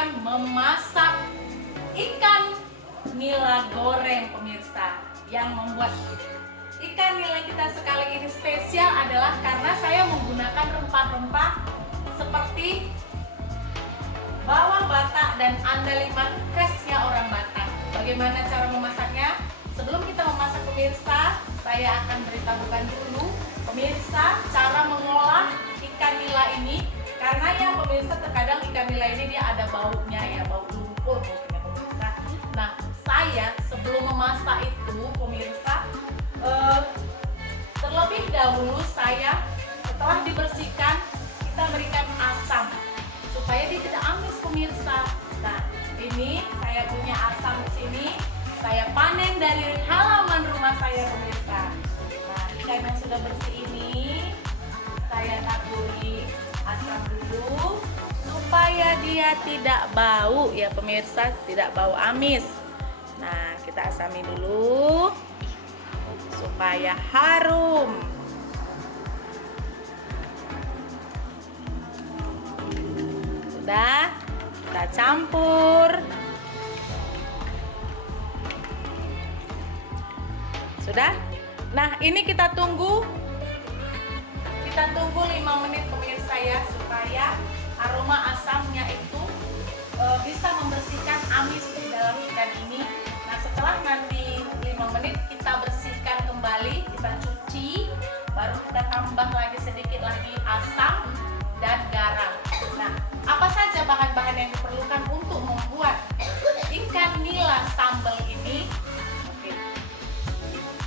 akan memasak ikan nila goreng pemirsa. Yang membuat ikan nila kita sekali ini spesial adalah karena saya menggunakan rempah-rempah seperti bawang Batak dan andaliman khasnya orang Batak. Bagaimana cara memasaknya? Sebelum kita memasak pemirsa, saya akan beritahukan dulu pemirsa cara mengolah ikan nila ini. Karena ya pemirsa, terkadang ikan nila ini dia ada baunya ya, bau lumpur mungkin ya pemirsa. Nah, saya sebelum memasak itu pemirsa, terlebih dahulu saya setelah dibersihkan kita berikan asam supaya dia tidak amis pemirsa. Nah, ini saya punya asam di sini, saya panen dari halaman rumah saya pemirsa. Nah, ikan yang sudah bersih ini saya taburi asam dulu supaya dia tidak bau ya pemirsa, tidak bau amis. Nah, kita asami dulu supaya harum. Sudah, kita campur. Sudah? Nah, ini kita tunggu 5 menit pemirsa ya, supaya aroma asamnya itu bisa membersihkan amis di dalam ikan ini. Nah, setelah nanti 5 menit kita bersihkan kembali, kita cuci, baru kita tambah lagi sedikit lagi asam dan garam. Nah, apa saja bahan-bahan yang diperlukan untuk membuat ikan nila sambal ini? Oke.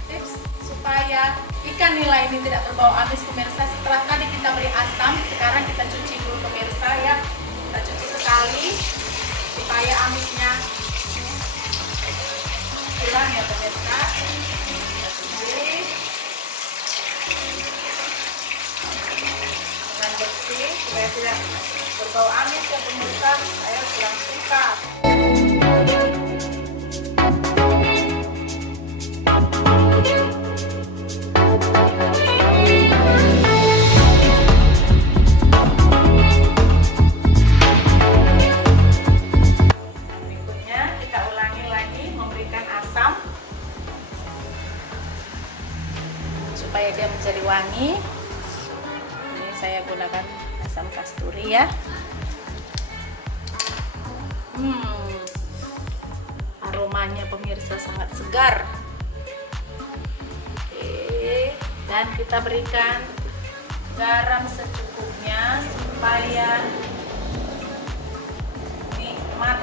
Tips supaya ikan nila ini tidak berbau amis pemirsa, setelah tadi kita beri asam, sekarang kita cuci dulu pemirsa ya. Kita cuci sekali supaya amisnya hilang ya pemirsa. Kita cuci dengan bersih supaya tidak berbau amis ya pemirsa. Saya kurang suka. Supaya dia menjadi wangi, ini saya gunakan asam kasturi ya. Aromanya pemirsa sangat segar. Oke, dan kita berikan garam secukupnya supaya nikmat.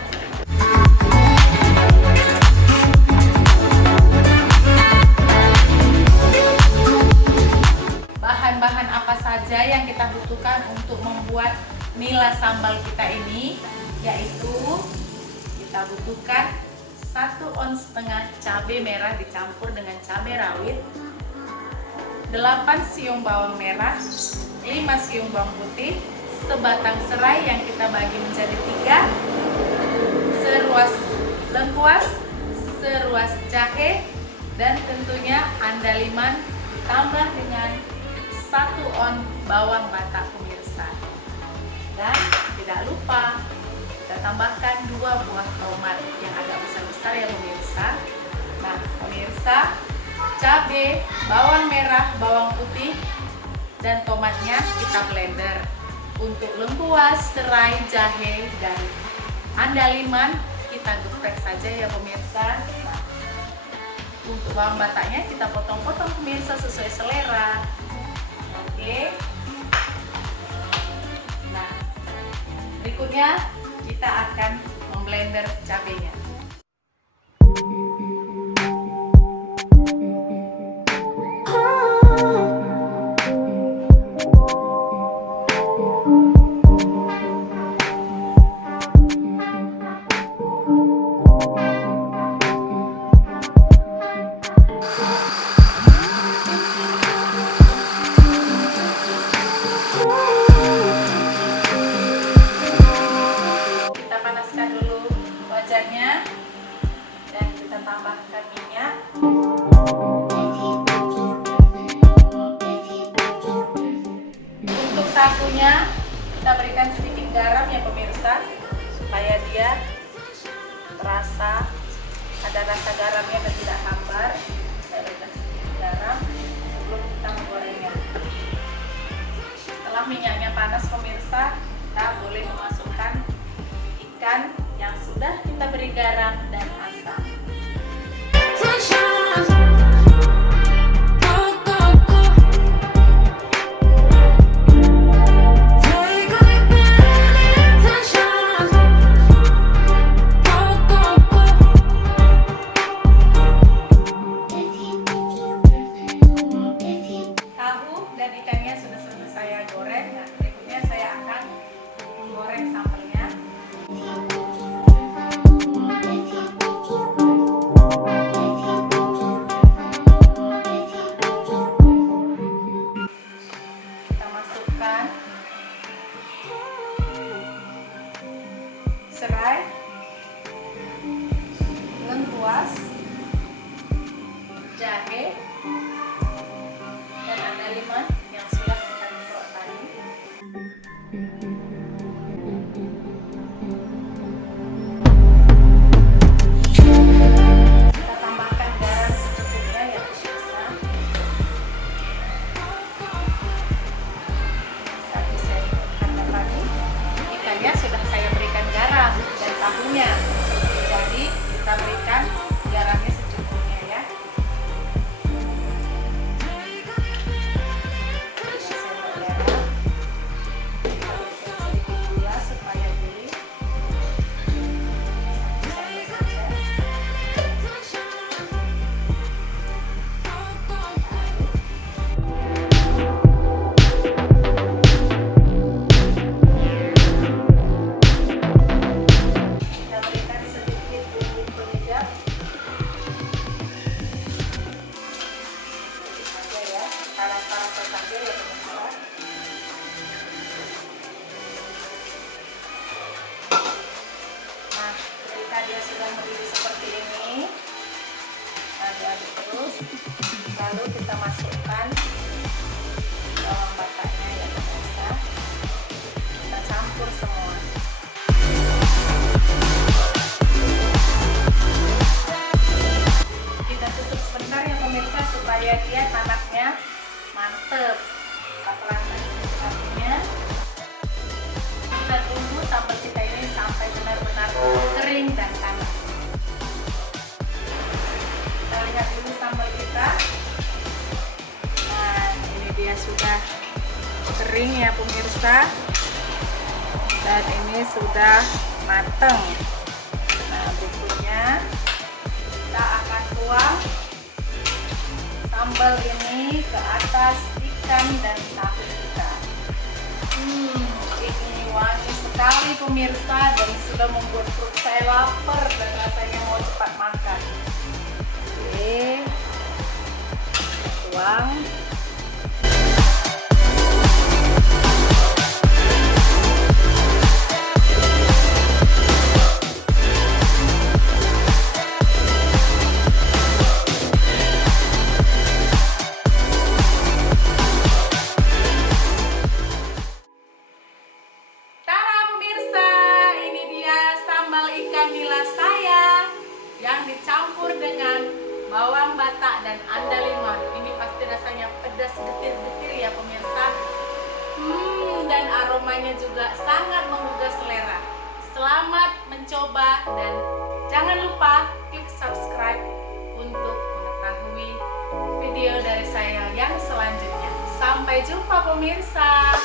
Bahan-bahan apa saja yang kita butuhkan untuk membuat nila sambal kita ini, yaitu kita butuhkan 1,5 ons cabai merah dicampur dengan cabai rawit, 8 siung bawang merah, 5 siung bawang putih, sebatang serai yang kita bagi menjadi 3, seruas lengkuas, seruas jahe, dan tentunya andaliman ditambah dengan 1 on bawang Batak pemirsa. Dan tidak lupa kita tambahkan 2 buah tomat yang agak besar-besar ya pemirsa. Nah pemirsa, cabai, bawang merah, bawang putih, dan tomatnya kita blender. Untuk lengkuas, serai, jahe, dan andaliman kita geprek saja ya pemirsa. Nah, untuk bawang Bataknya kita potong-potong pemirsa sesuai selera. Oke. Nah, berikutnya kita akan memblender cabenya. Kita panaskan dulu wajannya. dia terasa ada rasa garamnya dan tidak hambar. Saya berikan sedikit garam sebelum kita menggorengnya. Setelah minyaknya panas pemirsa, kita boleh memasukkan ikan yang sudah kita beri garam dan asam. Dan ikannya sudah selesai saya goreng. Nah, berikutnya saya akan menggoreng sambelnya. Kita masukkan serai, lengkuas, jahe, dan andaliman yang sudah kita tumbuk tadi. Kita tambahkan garam secukupnya ya pemirsa. Saat saya kata tadi, ikannya sudah saya berikan garam dan tahunya. Jadi kita berikan garamnya secukupnya ya. Nah, ketika dia sudah mendidih seperti ini, aduk-aduk terus, lalu kita masukkan bawang batanya ya pemirsa. Kita campur semua. Kita tutup sebentar ya pemirsa supaya dia tanahnya mantep. Kita pelan-pelan artinya. Kita tunggu sambal kita ini sampai benar-benar kering dan panas. Kita lihat dulu sambal kita. Nah, ini dia sudah kering ya pemirsa. Dan ini sudah mateng. Nah, berikutnya kita akan tuang sambal ini ke atas ikan dan tahu kita. Ini wangi sekali pemirsa dan sudah membuat perut saya lapar dan rasanya mau cepat makan. Oke, kita tuang. Dicampur dengan bawang batak dan andaliman. Ini pasti rasanya pedas getir-getir ya pemirsa. Dan aromanya juga sangat menggugah selera. Selamat mencoba dan jangan lupa klik subscribe untuk mengetahui video dari saya yang selanjutnya. Sampai jumpa pemirsa.